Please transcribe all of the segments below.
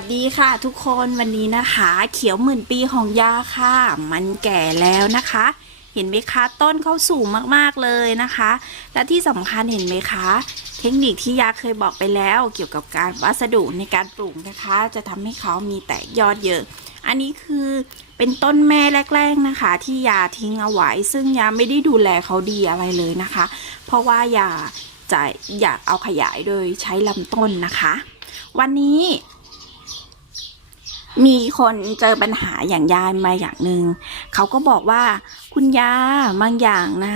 วัสดีค่ะทุกคนวันนี้นะคะ เขียวหมื่นปีของยาค่ะ มันแก่แล้วนะคะ เห็นไหมคะต้นเขาสูงมากๆเลยนะคะ และที่สำคัญเห็นไหมคะ เทคนิคที่ยาเคยบอกไปแล้วเกี่ยวกับการวัสดุในการปลูกนะคะ จะทำให้เขามีแตกยอดเยอะ อันนี้คือเป็นต้นแม่แรก ๆนะคะ ที่ยาทิ้งเอาไว้ ซึ่งยาไม่ได้ดูแลเขาดีอะไรเลยนะคะ เพราะว่ายาจะอยากเอาขยายโดยใช้ลำต้นนะคะ วันนี้ มีคนเจอปัญหาอย่างยายมาอย่างหนึ่งเขาก็บอกว่า คุณยาบางอย่างนะ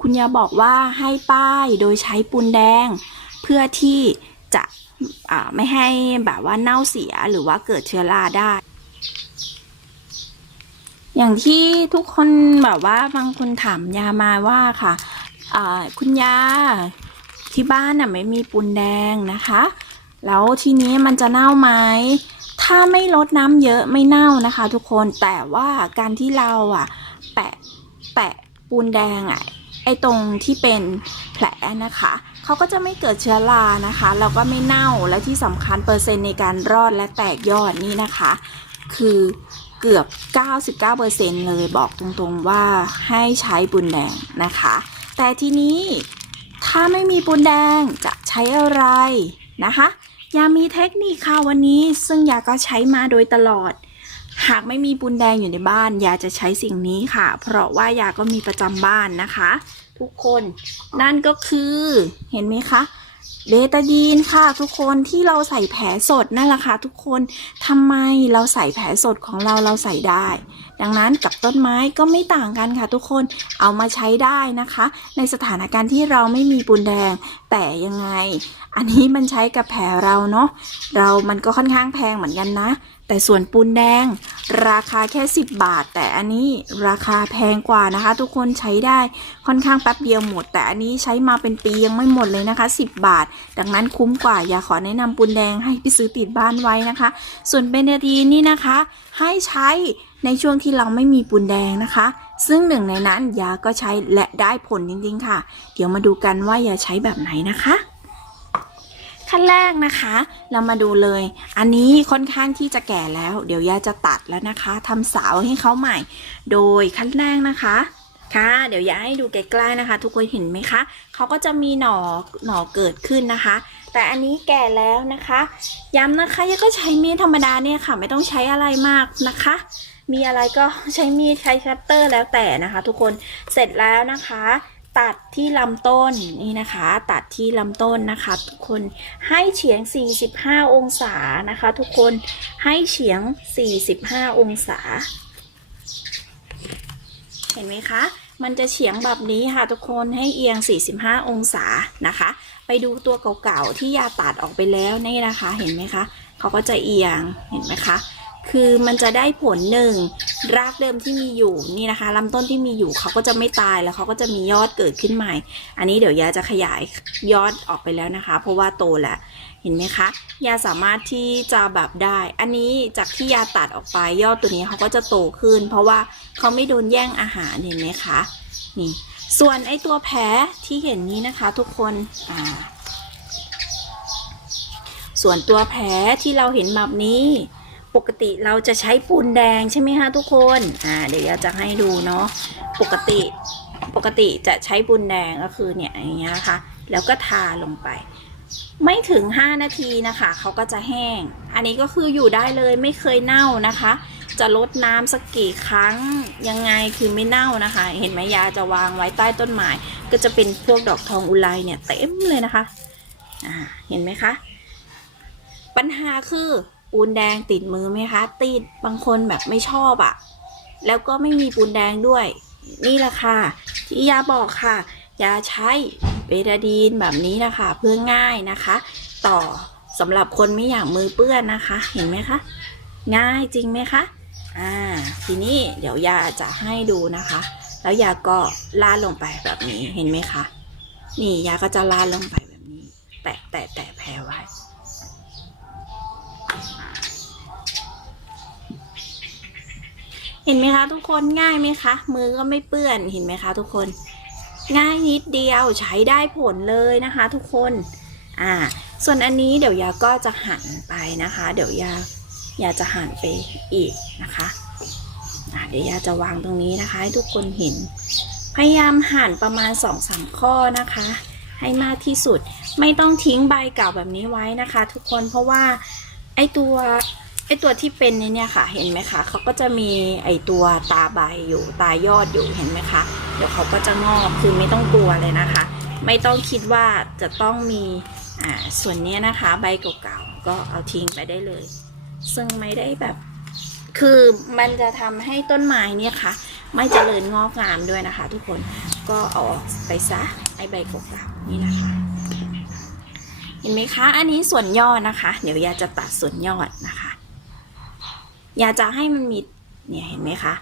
คุณยาบอกว่าให้ป้ายโดยใช้ปูนแดง เพื่อที่จะไม่ให้แบบว่าเน่าเสียหรือว่าเกิดเชื้อราได้ อย่างที่ทุกคนแบบว่าบางคนถามยามาว่าค่ะคุณยาที่บ้านน่ะไม่มีปูนแดงนะคะ แล้วทีนี้มันจะเน่าไหม ถ้าไม่ลดน้ำเยอะไม่เน่านะคะ ทุกคนแต่ว่าการที่เราอะ แปะแปะปูนแดงอะไอตรงที่เป็นแผลนะคะเขาก็จะไม่เกิดเชื้อรานะคะแล้วก็ไม่เน่าและที่สำคัญเปอร์เซ็นต์ในการรอดและแตกยอดนี่นะคะ คือเกือบ 99%เลยบอกตรงๆว่าให้ใช้ปูนแดงนะคะ แต่ทีนี้ถ้าไม่มีปูนแดงจะใช้อะไรนะคะ ยามีเทคนิคค่ะวันนี้ซึ่งยาก็ใช้มาโดยตลอด หากไม่มีปูนแดงอยู่ในบ้าน ยาจะใช้สิ่งนี้ค่ะ เพราะว่ายาก็มีประจำบ้านนะคะ ทุกคนนั่นก็คือเห็นไหมคะเบตาดีนค่ะ ทุกคนที่เราใส่แผลสดนั่นแหละค่ะทุกคนทำไมเราใส่แผลสดของเราเราใส่ได้ ดังนั้นกับต้นไม้ก็ไม่ต่างกันค่ะ ทุกคนเอามาใช้ได้นะคะ ในสถานการณ์ที่เราไม่มีปูนแดงแต่ยังไง อันนี้มันใช้กับแผลเราเนาะเรามันก็ค่อนข้างแพงเหมือนกันนะ แต่ส่วนปูนแดง ราคาแค่ 10 บาท แต่อันนี้ราคาแพงกว่านะคะ ทุกคนใช้ได้ค่อนข้างแป๊บเดียวหมด แต่อันนี้ใช้มาเป็นปียังไม่หมดเลยนะคะ 10 บาท ดังนั้นคุ้มกว่าอย่าขอแนะนำปูนแดงให้พี่ซื้อติดบ้านไว้นะคะ ส่วนเบนเดดีนี่นะคะ ให้ใช้ในช่วงที่เราไม่มีปูนแดงนะคะ ซึ่งหนึ่งในนั้นยาก็ใช้และได้ผลจริงๆค่ะ เดี๋ยวมาดูกันว่ายาใช้แบบไหนนะคะ ขั้นแรกนะคะ เรามาดูเลย อันนี้ค่อนข้างที่จะแก่แล้ว เดี๋ยวยาจะตัดแล้วนะคะทำสาวให้เขาใหม่ โดยขั้นแรกนะคะค่ะเดี๋ยวยาให้ดูใกล้ๆนะคะ ทุกคนเห็นไหมคะเขาก็จะมีหน่อหน่อเกิดขึ้นนะคะ แต่อันนี้แก่แล้วนะคะ ย้ำนะคะยาก็ใช้มีดธรรมดาเนี่ยค่ะ ไม่ต้องใช้อะไรมากนะคะ มีอะไรก็ใช้มีดใช้คัตเตอร์แล้วแต่นะคะ ทุกคนเสร็จแล้วนะคะ ตัดที่ลำต้นนี่นะคะ ตัดที่ลำต้นนะคะ ทุกคนให้เฉียง 45 องศานะคะ ทุกคนให้เฉียง 45 องศา เห็นไหมคะ มันจะเฉียงแบบนี้ค่ะทุกคนให้เอียง 45 องศานะคะ ไปดูตัวเก่าๆที่ยาตัดออกไปแล้วนี่นะคะ เห็นไหมคะเขาก็จะเอียงเห็นไหมคะ คือมันจะได้ผลหนึ่งรากเดิมที่มีอยู่นี่นะคะลำต้นที่มีอยู่เขาก็จะไม่ตายแล้วเขาก็จะมียอดเกิดขึ้นใหม่ อันนี้เดี๋ยวยาจะขยายยอดออกไปแล้วนะคะ เพราะว่าโตแล้วเห็นไหมคะยาสามารถที่จะแบบได้ อันนี้จากที่ยาตัดออกไปยอดตัวนี้เขาก็จะโตขึ้น เพราะว่าเขาไม่โดนแย่งอาหารเห็นไหมคะนี่ส่วนไอตัวแผลที่เห็นนี้นะคะทุกคนอ่าส่วนตัวแผลที่เราเห็นแบบนี้ ปกติเราจะใช้ปูนแดงใช่ไหมคะทุกคน อ่า เดี๋ยวจะให้ดูเนาะ ปกติ ปกติจะใช้ปูนแดงก็คือเนี่ยอย่างเงี้ยนะคะแล้วก็ทาลงไป ไม่ถึง 5 นาทีนะคะ เขาก็จะแห้ง อันนี้ก็คืออยู่ได้เลยไม่เคยเน่านะคะ จะลดน้ำสักกี่ครั้งยังไงคือไม่เน่านะคะ เห็นไหมยาจะวางไว้ใต้ต้นไม้ ก็จะเป็นพวกดอกทองอุไรเนี่ยเต็มเลยนะคะ อ่า เห็นไหมคะ ปัญหาคือ ปูนแดงติดมือไหมคะ ติดบางคนแบบไม่ชอบอะ่ะ แล้วก็ไม่มีปูนแดงด้วย นี่แหละค่ะ ที่ยาบอกค่ะยาใช้เบตาดีนแบบนี้นะคะเพื่อง่ายนะคะ ต่อสำหรับคนไม่อยากมือเปื้อนนะคะ เห็นไหมคะง่ายจริงไหมคะอ่าทีนี้เดี๋ยวยาจะให้ดูนะคะ แล้วยาก็ลาดลงไปแบบนี้เห็นไหมคะนี่ยาก็จะลาดลงไปแบบนี้ แตะแตะแตะแผลไว้ เห็นไหมคะทุกคนง่ายไหมคะ มือก็ไม่เปื้อนเห็นไหมคะทุกคน ง่ายนิดเดียวใช้ได้ผลเลยนะคะ ทุกคนอ่าส่วนอันนี้เดี๋ยวยาก็จะหั่นไปนะคะ เดี๋ยวยายาจะหั่นไปอีกนะคะอะเดี๋ยวยาจะวางตรงนี้นะคะให้ทุกคนเห็น พยายามหั่นประมาณ2อสามข้อนะคะ ให้มากที่สุดไม่ต้องทิ้งใบเก่าแบบนี้ไว้นะคะ ทุกคนเพราะว่าไอตัว ไอตัวที่เป็นเนี่ยค่ะ เห็นไหมคะเขาก็จะมีไอตัวตาใบอยู่ตายอดอยู่เห็นไหมคะเดี๋ยวเขาก็จะงอกคือไม่ต้องกลัวเลยนะคะ ไม่ต้องคิดว่าจะต้องมีอ่าส่วนนี้นะคะ ใบเก่าๆก็เอาทิ้งไปได้เลย ซึ่งไม่ได้แบบ คือมันจะทำให้ต้นไม้เนี่ยค่ะ ไม่เจริญงอกงามด้วยนะคะ ทุกคนก็เอาออกไปซะไอใบเก่าๆนี่นะคะเห็นไหมคะ อันนี้ส่วนยอดนะคะ เดี๋ยวยาจะตัดส่วนยอดนะคะ อยากจะให้มันมีเนี่ยเห็นไหมคะ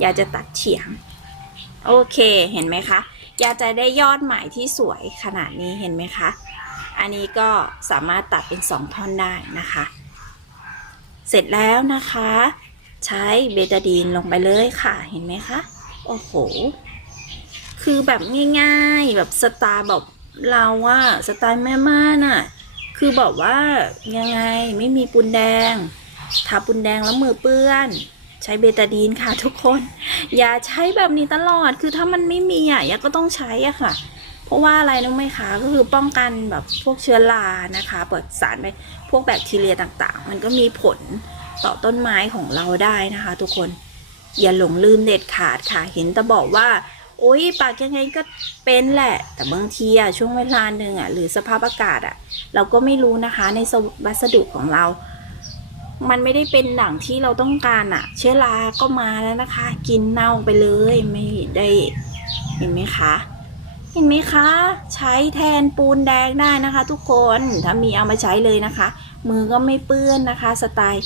อยากจะตัดเฉียง โอเคเห็นไหมคะอยากจะได้ยอดใหม่ที่สวยขนาดนี้เห็นไหมคะ อันนี้ก็สามารถตัดเป็นสองท่อนได้นะคะ เสร็จแล้วนะคะ ใช้เบตาดีนลงไปเลยค่ะเห็นไหมคะโอ้โหคือแบบง่ายๆแบบสไตล์แบบเราอะสไตล์แม่ม่านอะคือบอกว่ายังไงไม่มีปุนแดง ทาปุนแดงแล้วมือเปื้อน ใช้เบตาดีนค่ะทุกคน อย่าใช้แบบนี้ตลอดคือถ้ามันไม่มีอะยาก็ต้องใช้อะค่ะ เพราะว่าอะไรรู้ไหมคะก็คือป้องกันแบบพวกเชื้อรานะคะเปิดสารไปพวกแบคทีเรียต่างๆ มันก็มีผลต่อต้นไม้ของเราได้นะคะ ทุกคนอย่าหลงลืมเด็ดขาดค่ะ เห็นแต่บอกว่า โอ๊ยปากยังไงก็เป็นแหละ แต่บางทีอะช่วงเวลาหนึ่งอะหรือสภาพอากาศอะเราก็ไม่รู้นะคะในวัสดุของเรา มันไม่ได้เป็นหนังที่เราต้องการอะเชื้อราก็มาแล้วนะคะ กินเน่าไปเลยไม่ได้เห็นไหมคะเห็นไหมคะ ใช้แทนปูนแดงได้นะคะ ทุกคนถ้ามีเอามาใช้เลยนะคะ มือก็ไม่เปื้อนนะคะ สไตล์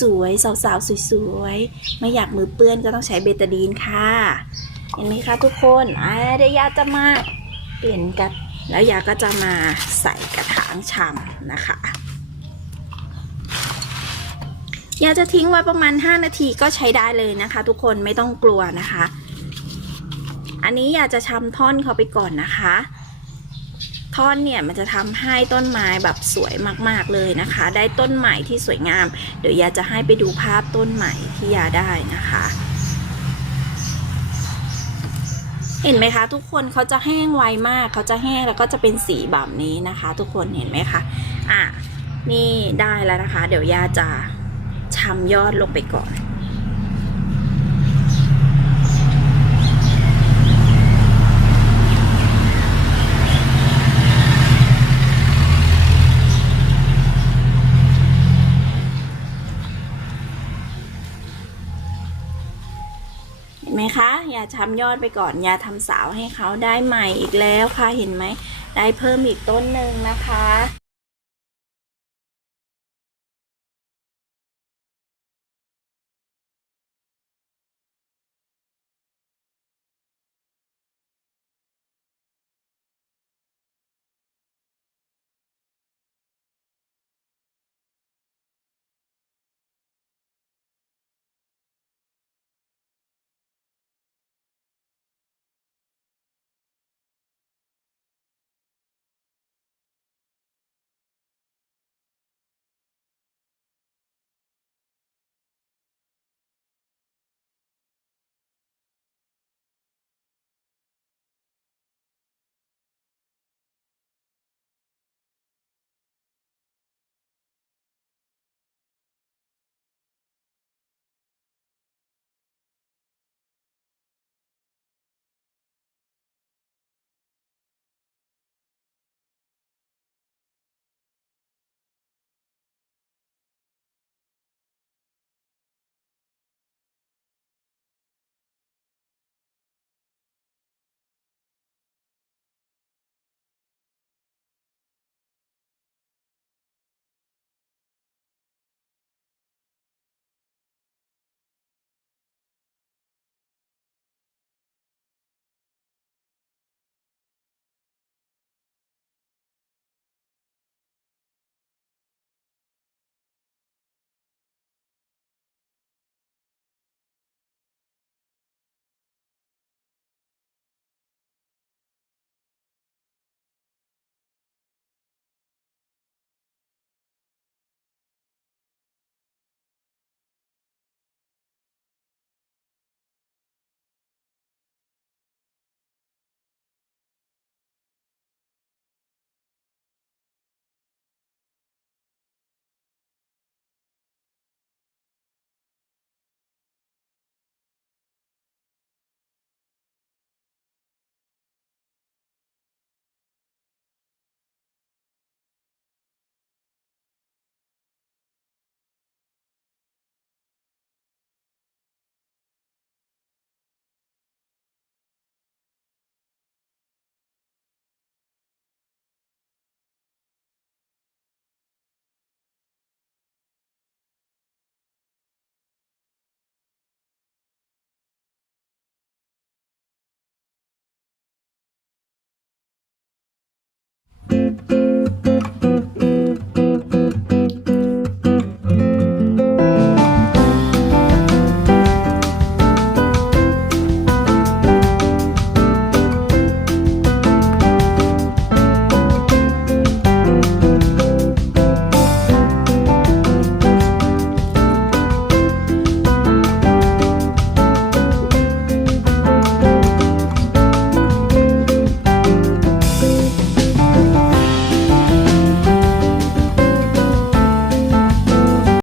สวยๆสาวๆสวยๆไม่อยากมือเปื้อนก็ต้องใช้เบตาดีนค่ะ เห็นไหมคะ ทุกคนอาเดี๋ยวยาจะมาเปลี่ยนกันแล้วยาก็จะมาใส่กระถางชำนะคะ ยาจะทิ้งไว้ประมาณ 5 นาทีก็ใช้ได้เลยนะคะ ทุกคนไม่ต้องกลัวนะคะ อันนี้อยากจะชำท่อนเขาไปก่อนนะคะ ท่อนเนี่ยมันจะทำให้ต้นไม้แบบสวยมากๆเลยนะคะ ได้ต้นใหม่ที่สวยงาม เดี๋ยวยาจะให้ไปดูภาพต้นใหม่ที่ยาได้นะคะ เห็นไหมคะ ทุกคนเขาจะแห้งไวมากเขาจะแห้งแล้วก็จะเป็นสีแบบนี้นะคะ ทุกคนเห็นไหมคะอะนี่ได้แล้วนะคะ เดี๋ยวยาจะำยอดลงไปก่อน เห็นไหมคะ อย่าทำยอดไปก่อน อย่าทำสาวให้เขาได้ใหม่อีกแล้วค่ะ เห็นไหม ได้เพิ่มอีกต้นหนึ่งนะคะ